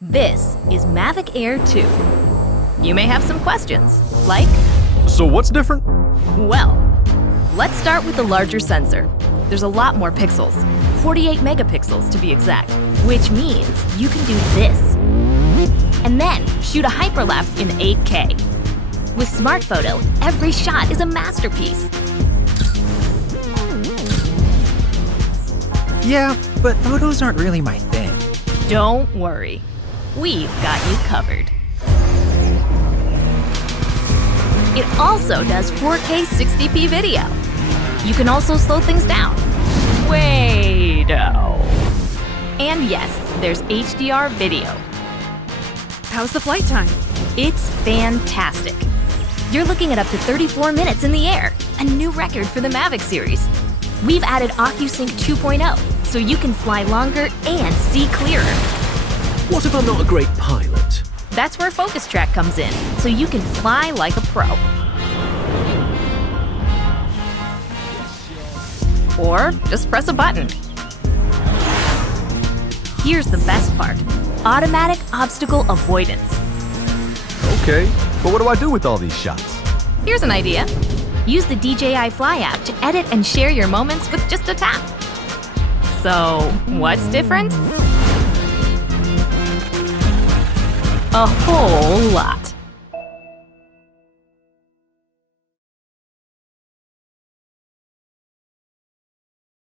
This is Mavic Air 2. You may have some questions, like, So what's different? well, let's start with the larger sensor. There's a lot more pixels, 48 megapixels to be exact, which means you can do this. And then shoot a hyperlapse in 8K. With Smart Photo, every shot is a masterpiece. Yeah, but photos aren't really my thing. Don't worry, we've got you covered. It also does 4K 60p video. You can also slow things down. Way-do. And yes, there's HDR video. How's the flight time? It's fantastic. You're looking at up to 34 minutes in the air, a new record for the Mavic series. We've added OcuSync 2.0, so you can fly longer and see clearer. What if I'm not a great pilot? That's where Focus Track comes in, so you can fly like a pro. Or just press a button. Here's the best part: automatic obstacle avoidance. Okay, but what do I do with all these shots? Here's an idea. Use the DJI Fly app to edit and share your moments with just a tap. So, what's different? A whole lot.